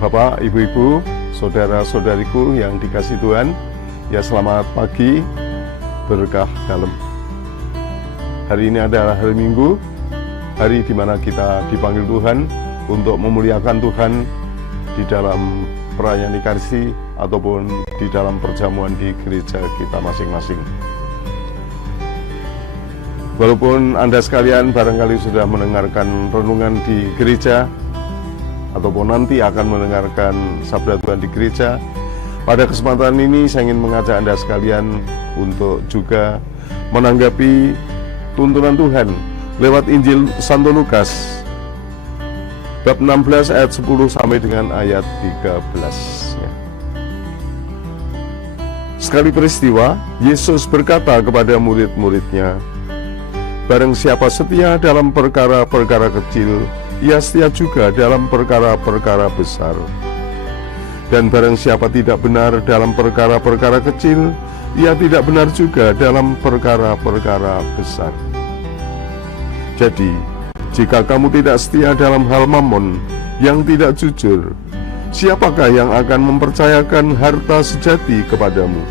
Bapak, Ibu-ibu, saudara-saudariku yang dikasihi Tuhan, ya selamat pagi, berkah dalam. Hari ini adalah hari Minggu, hari di mana kita dipanggil Tuhan untuk memuliakan Tuhan di dalam perayaan Ekaristi ataupun di dalam perjamuan di gereja kita masing-masing. Walaupun Anda sekalian barangkali sudah mendengarkan renungan di gereja ataupun nanti akan mendengarkan sabda Tuhan di gereja, pada kesempatan ini saya ingin mengajak Anda sekalian untuk juga menanggapi tuntunan Tuhan lewat Injil Santo Lukas bab 16 ayat 10 sampai dengan ayat 13 ya. Sekali peristiwa, Yesus berkata kepada murid-muridnya, "Barang siapa setia dalam perkara-perkara kecil, ia setia juga dalam perkara-perkara besar. Dan barang siapa tidak benar dalam perkara-perkara kecil, ia tidak benar juga dalam perkara-perkara besar. Jadi, jika kamu tidak setia dalam hal mamon yang tidak jujur, siapakah yang akan mempercayakan harta sejati kepadamu?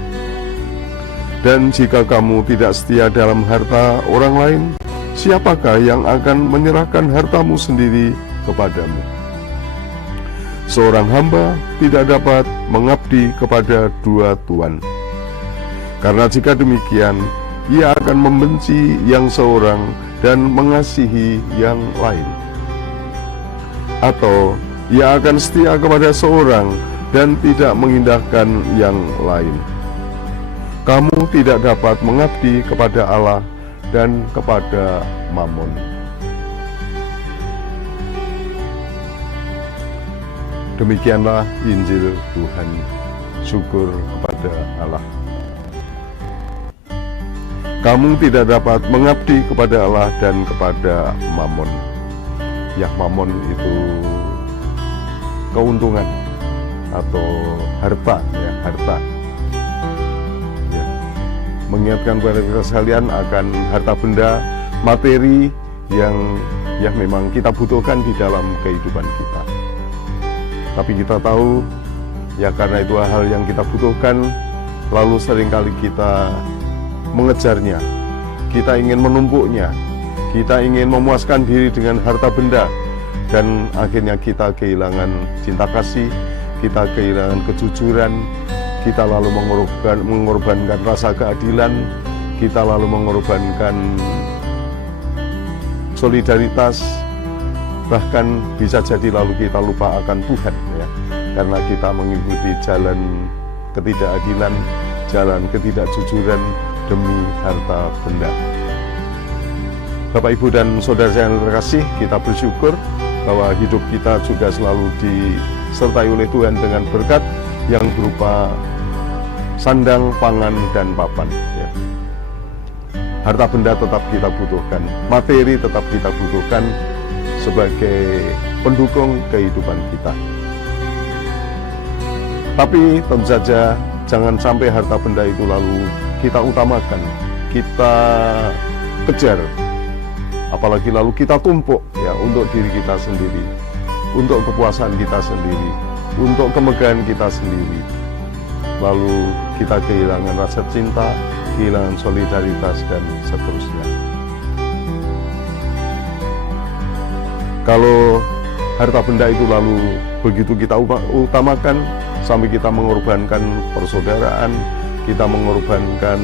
Dan jika kamu tidak setia dalam harta orang lain, siapakah yang akan menyerahkan hartamu sendiri kepadamu? Seorang hamba tidak dapat mengabdi kepada dua tuan. Karena jika demikian, ia akan membenci yang seorang dan mengasihi yang lain. Atau ia akan setia kepada seorang dan tidak mengindahkan yang lain. Kamu tidak dapat mengabdi kepada Allah dan kepada mamon." Demikianlah Injil Tuhan. Syukur kepada Allah. Kamu tidak dapat mengabdi kepada Allah dan kepada mamon. Ya, mamon itu keuntungan atau harta, ya, harta. Mengingatkan kepada kita sekalian akan harta benda, materi yang memang kita butuhkan di dalam kehidupan kita. Tapi kita tahu, ya karena itu hal yang kita butuhkan, lalu seringkali kita mengejarnya, kita ingin menumpuknya, kita ingin memuaskan diri dengan harta benda, dan akhirnya kita kehilangan cinta kasih, kita kehilangan kejujuran, kita lalu mengorbankan rasa keadilan, kita lalu mengorbankan solidaritas, bahkan bisa jadi lalu kita lupa akan Tuhan ya, karena kita mengikuti jalan ketidakadilan, jalan ketidakjujuran demi harta benda. Bapak, Ibu, dan saudara yang terkasih, kita bersyukur bahwa hidup kita juga selalu disertai oleh Tuhan dengan berkat yang berupa sandang, pangan, dan papan ya. Harta benda tetap kita butuhkan, materi tetap kita butuhkan sebagai pendukung kehidupan kita. Tapi tentu saja jangan sampai harta benda itu lalu kita utamakan, kita kejar, apalagi lalu kita tumpuk ya untuk diri kita sendiri, untuk kepuasan kita sendiri, untuk kemegahan kita sendiri. Lalu kita kehilangan rasa cinta, kehilangan solidaritas, dan seterusnya. Kalau harta benda itu lalu begitu kita utamakan, sampai kita mengorbankan persaudaraan, kita mengorbankan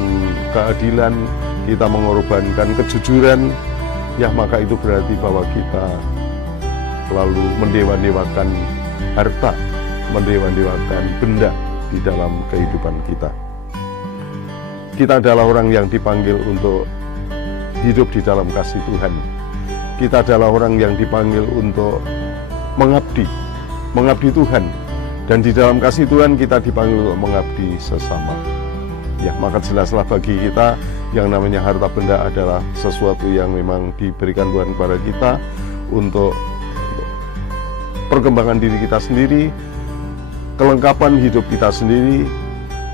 keadilan, kita mengorbankan kejujuran, ya maka itu berarti bahwa kita lalu mendewa-dewakan harta, mendewa-dewakan benda di dalam kehidupan kita. Kita adalah orang yang dipanggil untuk hidup di dalam kasih Tuhan. Kita adalah orang yang dipanggil untuk mengabdi Tuhan. Dan di dalam kasih Tuhan kita dipanggil untuk mengabdi sesama. Ya, maka jelaslah bagi kita yang namanya harta benda adalah sesuatu yang memang diberikan Tuhan kepada kita untuk perkembangan diri kita sendiri, kelengkapan hidup kita sendiri,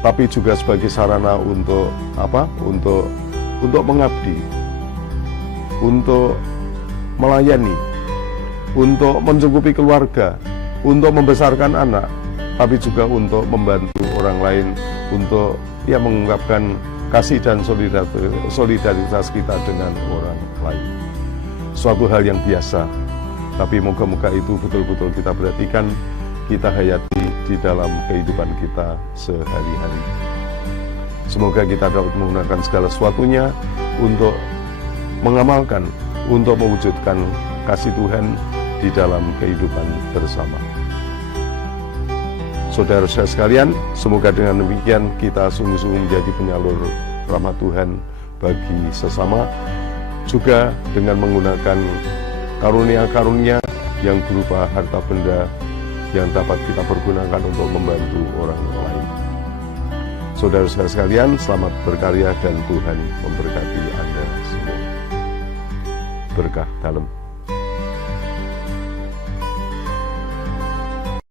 tapi juga sebagai sarana untuk apa? Untuk mengabdi, untuk melayani, untuk mencukupi keluarga, untuk membesarkan anak, tapi juga untuk membantu orang lain, untuk mengungkapkan kasih dan solidaritas kita dengan orang lain. Suatu hal yang biasa, tapi moga-moga itu betul-betul kita perhatikan, kita hayati di dalam kehidupan kita sehari-hari. Semoga kita dapat menggunakan segala sesuatunya untuk mengamalkan, untuk mewujudkan kasih Tuhan di dalam kehidupan bersama. Saudara-saudara sekalian, semoga dengan demikian kita sungguh-sungguh menjadi penyalur rahmat Tuhan bagi sesama, juga dengan menggunakan karunia-karunia yang berupa harta benda yang dapat kita pergunakan untuk membantu orang lain. Saudara-saudara sekalian, selamat berkarya dan Tuhan memberkati Anda semua. Berkah dalam.